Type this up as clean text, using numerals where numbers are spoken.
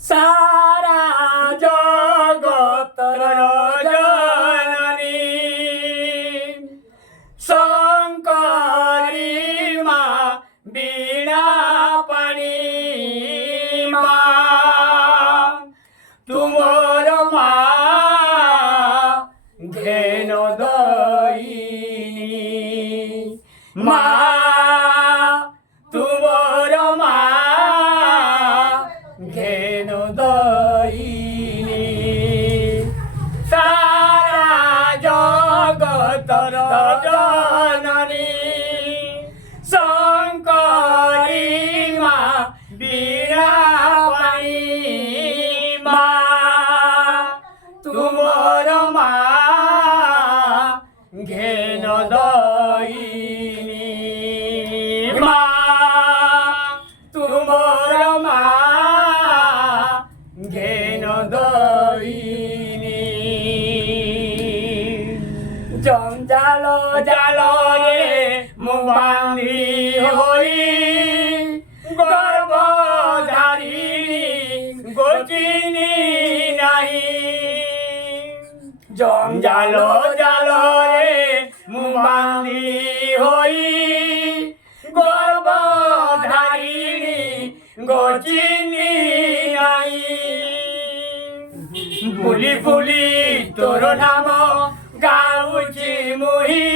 সারা জগতর জননী শঙ্করী মা বীণা পাণি মা তুমর মা ঘেন দয়িনী মা তুমর মা ঘেন দয়িনী সারা জগতর জননী শঙ্করী মা বীণা পাণি মা তুমর মা ঘেন দয়িনী মা তুমর মা ঘেন দয়িনী জঞ্জাল জাল রে মুখ বান্ধি হই গর্ভধারিণী গোচিনী নাহি জঞ্জাল জাল রে মুখ বান্ধি হই গর্ভধারিণী গোচিনী নাহি ফুলি ফুলি তোর নাম গাউছি মুহি